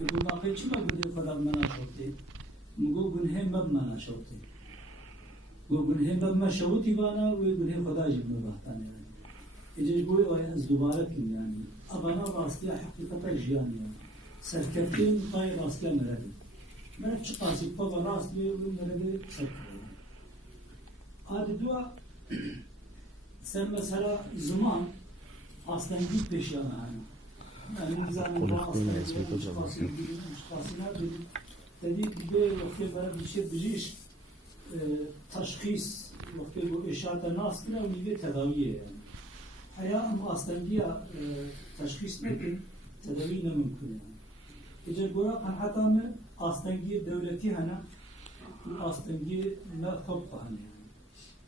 يقول ما قيل شو ما قلت خدا منا شوتي مقول جنهم بب منا شوتي يقول جنهم بب ما شوتي بانا ويقول هي خدا جب مباحتاني إذا يقول از دوباره كم يعني أبانا راستي حقيقة جياني سركتين طاي راستي مرادي مراد شقاسي بابا راستي ومرادي سركتين هذا دوا سر مثلا زمان أصلاً جد بيشيانا يعني نظام أصلاً مشخاصنا تديك بيه وقت برا بيشي بجيش تشخيص وقت إشارة الناس كنا ونبي تداوية يعني حياة أصلاً جيا تشخيص لكن تداوينا ممكن يعني إذا قرأ قنحة من أصلاً جيا دولتي هنا أصلاً جيا لا طبقة هنا يعني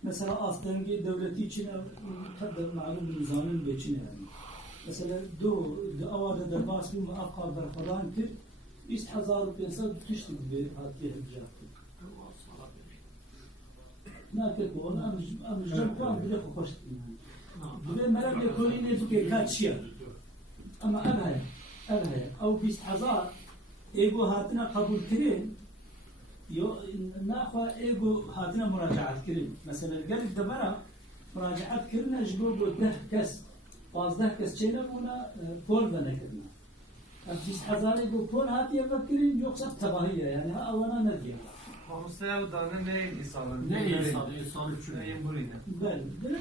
مثلا أصلاً جيا دولتي كنا تبدأ معلوم نظام بيشنا يعني مثلا دو أوادة درباس بو مأقا برخوران كر 20,500 تشتك بهاتيه الجاكت ناكل بون أم جنبوان بلي خوشت بلي مرم يكوني نزوك كاتشيا أما أبها أو 20,000 إيجو هاتنا قبول كرين ناخوا إيجو هاتنا مراجعات كرين مثلا قلب دبرا مراجعات كرنا جبوب 10 كس 15 کس چه نمونه پول بنکردن. امروز هزاری دو پول هاتیه بکرین یکسر تباهیه یعنی ها اونا ندیه. خاموسته و دانه نه انسان. نه انسان چونه این برینه. بله بله.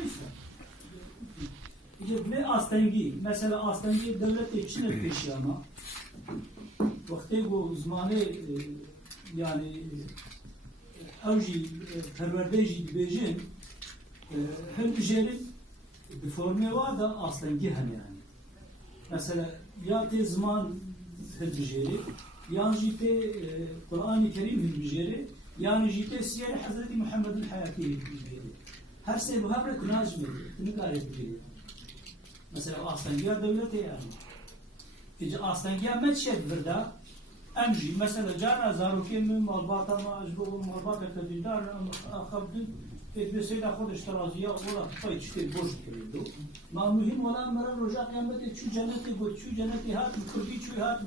İşte astengi mesela astengi devlet için peşi ama vakti bu zamanı yani avcı perverdeci dibecin hem üzerin bir formu var da astengi hani yani mesela ya te zaman hıdrıjeri yani jite Kur'an-ı Kerim hıdrıjeri yani jite Siyer Hazreti Muhammed'in hayatı hıdrıjeri her şey bu habret nazmedi ne kadar ediyor. Mesela Astengiya devleti yani. İşte Astengiya metşed birda emji mesela cana zaruki min malbata ma ajbu malbata kadidar akabdin etbeseyla khodesh taraziya ola pay işte boş kiriyordu. Ma mühim olan mera roja kıyameti şu cenneti bu şu cenneti hat Kurdi şu hat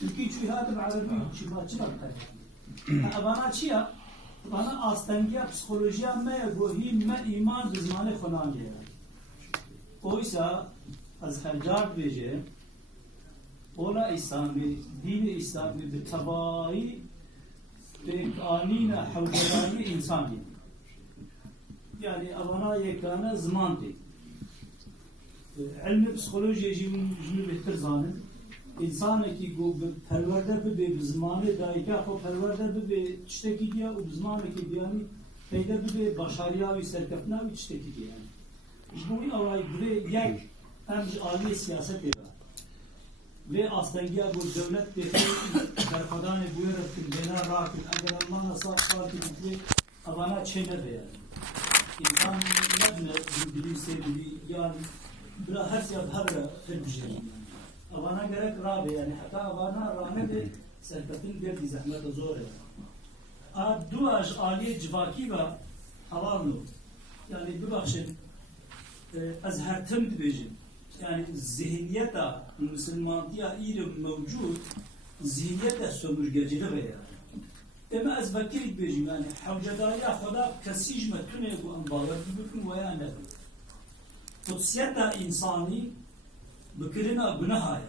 Türkiye şu hat Arabi şu maçı var. Bana çiya bana Astengiya psikolojiya me gohim me iman bizmane falan diyor. Oysa az harcar bece ola İslami, dini İslami bir tabai ve anina havdani insan yani avana yekana zaman değil. İlmi psikoloji jimi behter zanın insanı ki bu perverde bir zamanı daika o perverde bir çteki diye o zamanı ki yani peyder bir başarıya ve serkefna ve çteki diye yani. İşte bu olay bir yak hem âli siyaset var. Ve aslında bu devlet de karfadan bu yaratın bina rakip agar Allah nasıl farkı gibi avana çener yani. İnsan ne bilim sevdi yani biraz her şey her tedbir yani. Avana gerek rabe yani hatta avana rahmet de serkatin bir zahmet zor yani. A duaj âli civaki ve havanlı yani bir bakışın az her tem dibêjim yani zihniyeta Müslümantiya îro mevcud zihniyeta sömürgecilik yani. Deme az vekil dibêjim yani hevcedariya Xweda kesî ji me tune bu em bawer bikin weya nebin. Kutsiyeta insani bikirina gunaha ye.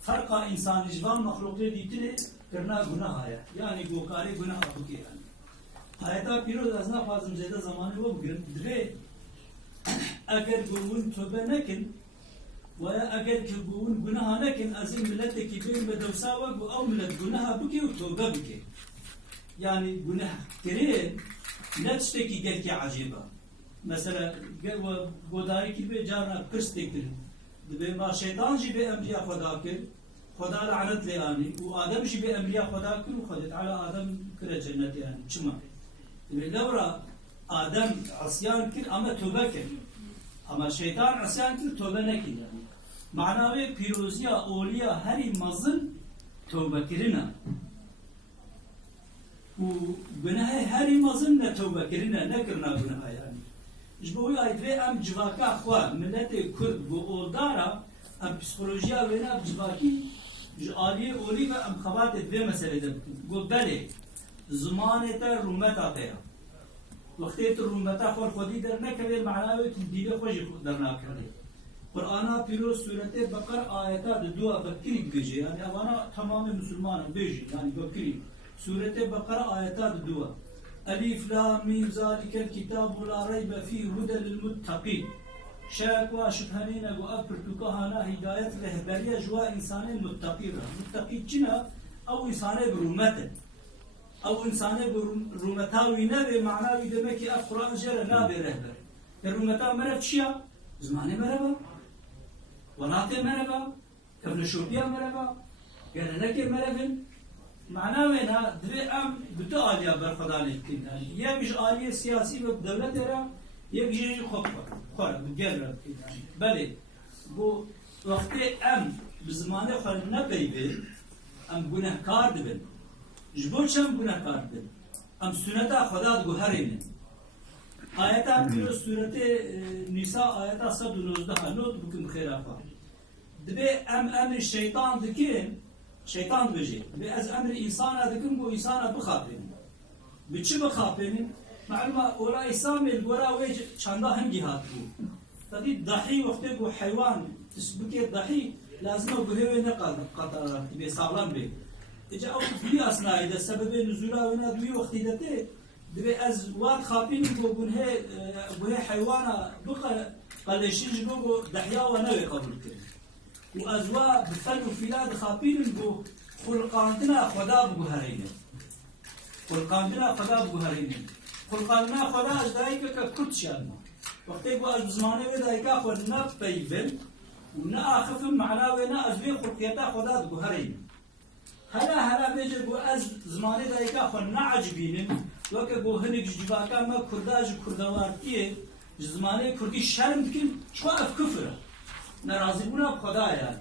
Ferqa insani ji van maxluqê dîtinê kirina gunaha ye. Yani gokarê gunaha bike yani. Hayata pîroz ez naxwazim zêde zamanê we bigirim divê اگر بوون توبه نکن و اگر که بوون گناه نکن از این ملت کی بین به دوسا و او ملت گناه بکی و توبه بکی yani günah kere nefste ki gelki acaba mesela godari ki be cana kırstektir be ma şeytan ji be emriya Xweda kir Xweda lanet le yani u adam ji be emriya Xweda kir u Xweda Teala adam kire cennet yani çıma ve lavra adam asyan kir ama tövbe kir ama şeytan asyan kir tövbe ne kir yani manavi piroziya oliya her mazın tövbe kirina bu günahı her mazın ne tövbe kirina ne kirna günah yani işte bu ayet am civaka xwa milleti kurd bu oldara am psikolojiya ve ne civaki عالیه اولی و ام خبات دوی مسئله ده گو بله زمانه تا رومت آتیا وقتی تو رومت خودی در نکرده معناوی تو دیده خوشی در نکرده قرآن پیروز سورت بقر آیتا دو بکری بگیجه یعنی اوانا تمام مسلمان بیجی یعنی بکری سورت بقر آیتا دو الف لام میم ذالک الکتاب لا ریب فیه هدى للمتقین شاك واشبهنين ابو ابرتوكا هنا هدايه رهبريه جوا انسان متقي متقي جنا او انسان برومته او انسان برومتاوي نه معناوي demek ki القران جرى لا برهبر الرومتا مرت شيا زمانه مربا ولاتي مربا كفل شوبيا مربا قالنك مربن معناوي نا دري ام بتو عاليه برخدانك يا مش عاليه سياسي بدوله را یک جایی خوب خورد بگرد بله بو وقتی ام بزمانه خورد نپیبه ام گناهکار دبن جبو چم گناهکار دبن ام سنتا خدا گوهرینه آیتا پیروز سورت نیسا آیتا 119 نوت بکن خیرافا دبه ام امر شیطان دکن شیطان بجی به از امر انسان دکن بو انسان بخاپین به چی بخاپین معلومه اولا اسلام الورا وجه چنده هنگی هات بود تدی ضحی وقتی کو حیوان تسبکی ضحی لازم بهوی نقد قطع به سالم به اجا او بی اسنای ده سبب نزول و نه دوی وقتی دته دبی از واد خاپین کو به حیوانا بقى قلشین جو ضحیا و نه قبول کرد و از وا بفل فلاد خاپین کو خلقاندنا خدا بگهرینه خلقاندنا خدا بگهرینه خلقاندنا خدا از دایکه که کت شدنا وقتی با از زمانه و دایکه خود نه پیول و نه آخفم معنا و نه از وی خلقیتا خدا بگهرین هلا بیجه با از زمانه دایکه خود نه عجبینن وکه با هنگ جواکا ما کرداج کردوارتیه زمانه کردی شرم کن چوا اف کفره نرازی بونا خدا یعنی